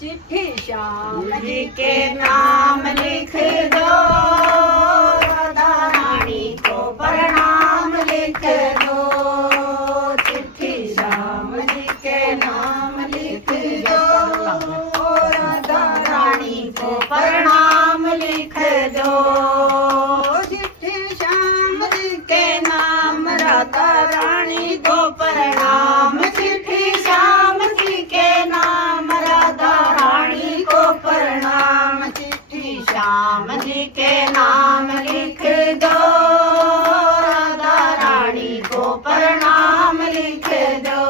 चिट्ठी श्याम जी के नाम लिख दो, राधा रानी को प्रणाम लिख दो। चिट्ठी श्याम जी के नाम लिख दो, राधा रानी को प्रणाम लिख दो। चिट्ठी श्याम जी के नाम राधा रानी को प्रणाम। चिट्ठी श्याम जी के नाम राधा रानी को प्रणाम। चिट्ठी श्याम जी के नाम लिख दो, राधा रानी को प्रणाम लिख दो।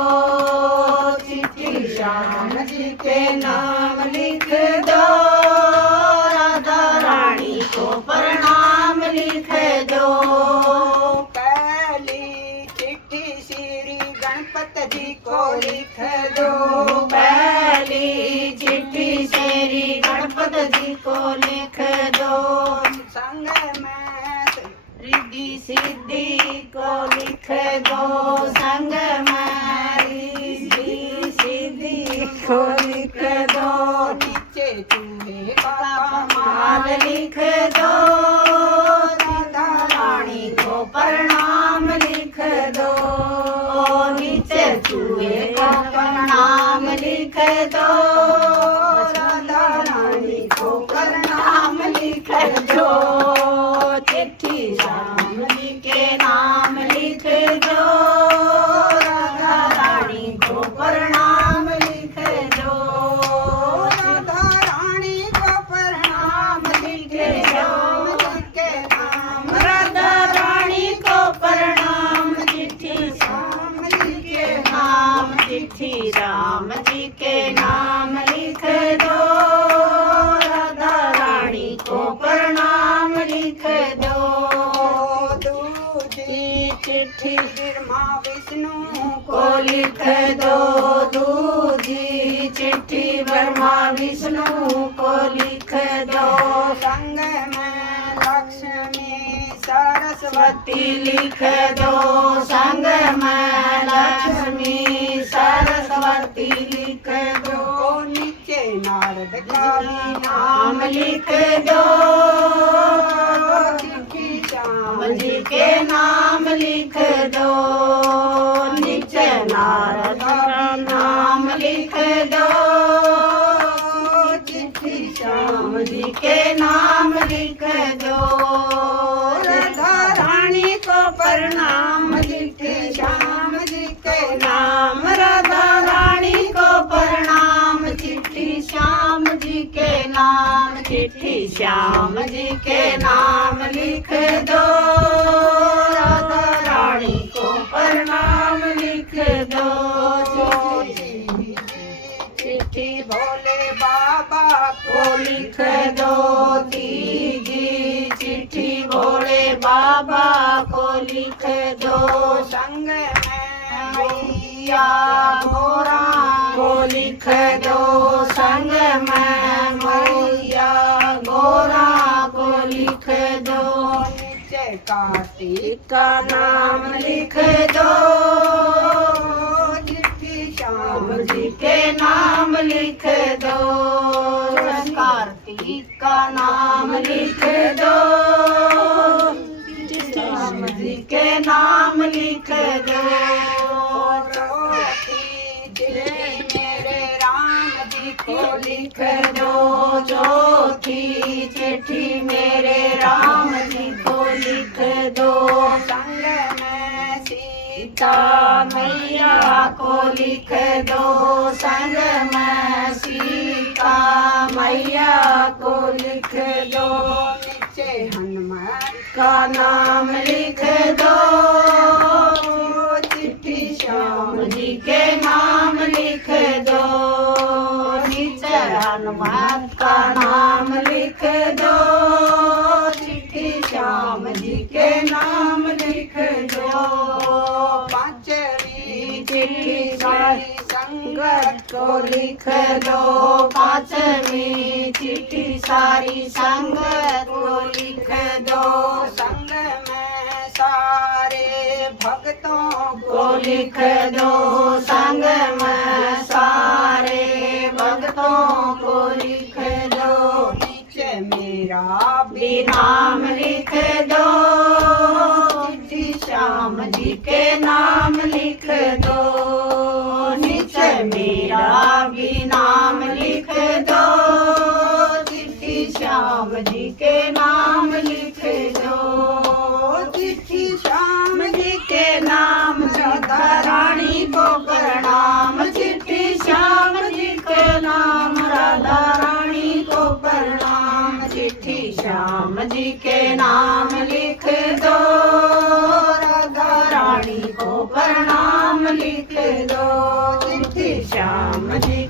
चिट्ठी श्याम जी के नाम लिख दो, राधा रानी को प्रणाम लिख दो। पहली चिट्ठी श्री गणपत जी को लिख दो। पहली चिट्ठी श्री गणपत जी को लिख दो। संग में रिद्धि सिद्धि को लिख दो। संग में रिद्धि सिद्धि को लिख दो। नीचे चूहे का माल लिख दो, राधा रानी को प्रणाम लिख दो। नीचे चूहे का प्रणाम लिख दो, राधा रानी को प्रणाम लिख दो। चिट्ठी श्याम जी के नाम लिख दो, राधा रानी को प्रणाम लिख दो। राधा रानी को प्रणाम लिख दो। के नाम राधा रानी को प्रणाम। चिट्ठी श्याम जी के नाम। चिट्ठी राम जी के नाम लिख दो, राधा रानी को प्रणाम लिख दो। दूजी चिट्ठी ब्रह्मा विष्णु को लिख दो। दूजी चिट्ठी ब्रह्मा विष्णु को लिख दो। संग में लक्ष्मी सरस्वती लिख दो। संग में लक्ष्मी सरस्वती लिख दो। नीचे नारद का नाम लिख दो। चिट्ठी श्याम जी के नाम लिख दो। नीचे नारद का नाम लिख दो। चिट्ठी श्याम जी के नाम लिख दो। राधा रानी को प्रणाम। चिट्ठी श्याम जी के नाम राधा रानी को प्रणाम। चिट्ठी श्याम जी के नाम। चिट्ठी श्याम जी के नाम लिख दो, राधा रानी को प्रणाम लिख दो। चिट्ठी भोले बाबा को लिख दो। तीजी चिट्ठी भोले बाबा को लिख दो। संग में मैया गोरा को लिख दो। संग में मैया गोरा को लिख दो। नीचे कार्तिक का नाम लिख दो। चिट्ठी श्याम जी के नाम लिख दो। कार्तिक का नाम लिख दो। श्याम जी के नाम लिख दो। मेरे राम जी को लिख दो। चौथी चिट्ठी मेरे राम जी को लिख दो। संग में सीता मैया को लिख दो। संग में सीता मैया को लिख दो। नीचे हनुमान का नाम लिख दो। चिट्ठी श्याम जी के नाम लिख दो। नीचे हनुमान का नाम लिख दो। चिट्ठी श्याम जी के नाम लिख दो। पांचवी चिट्ठी सारी संगत को लिख दो। पांचवी चिट्ठी सारी संगत को लिख दो। संग में सारे भक्तों को लिख दो संग में सारे भक्तों को लिख दो नीचे मेरा भी नाम लिख दो चिट्ठी श्याम जी के नाम लिख दो नीचे मेरा भी नाम लिख दो चिट्ठी श्याम जी के नाम लिख दो चिट्ठी श्याम जी के नाम राधा रानी को प्रणाम चिट्ठी श्याम जी के नाम राधा रानी को प्रणाम चिट्ठी श्याम जी के नाम लिख दो राधा रानी को प्रणाम लिख दो चिट्ठी श्याम जी